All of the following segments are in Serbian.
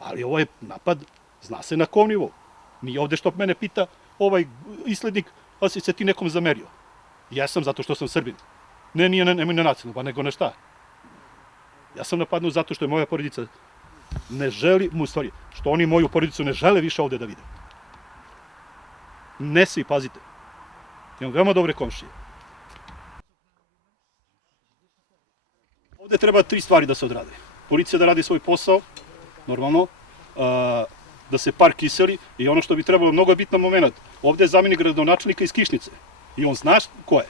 Ali ovo je napad, zna se na kom nivou. Nije ovde što mene pita ovaj islednik, ali si se ti nekom zamerio. Jesam zato što sam Srbin. Nije nemoj na nacionalno, nego na šta. Ja sam napadnut zato što je moja porodica ne želi, u stvari, što oni moju porodicu ne žele više ovde da vide. Ne svi, pazite. Imam veoma dobre komšije. Ovde treba 3 stvari da se odrade. Policija da radi svoj posao, normalno, da se park iseli i ono što bi trebalo, mnogo je bitan moment. Ovde je zamenik gradonačelnika iz Kišnice i on zna ko je.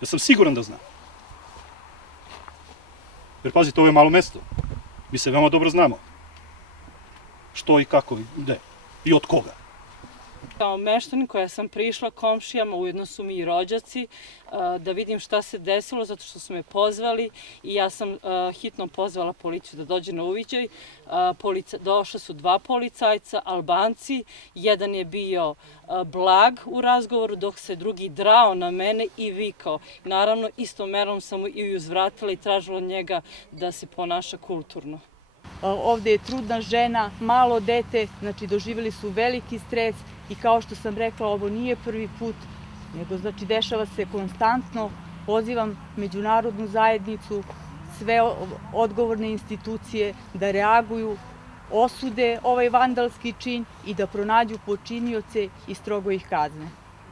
Ja sam siguran da zna. Jer pazite, ovo je malo mesto. Mi se veoma dobro znamo. Što i kako, gde i od koga. Kao meštanin koja sam prišla komšijama, ujedno su mi i rođaci, da vidim šta se desilo zato što su me pozvali i ja sam hitno pozvala policiju da dođe na uviđaj. Došla su 2 policajca, Albanci, jedan je bio blag u razgovoru dok se drugi drao na mene i vikao. Naravno, istom merom sam mu i uzvratila i tražila od njega da se ponaša kulturno. Ovde je trudna žena, malo dete, znači doživjeli su veliki stres i kao što sam rekla, ovo nije prvi put, nego znači dešava se konstantno. Pozivam međunarodnu zajednicu, sve odgovorne institucije da reaguju, osude ovaj vandalski čin i da pronađu počinioce i strogo ih kazne.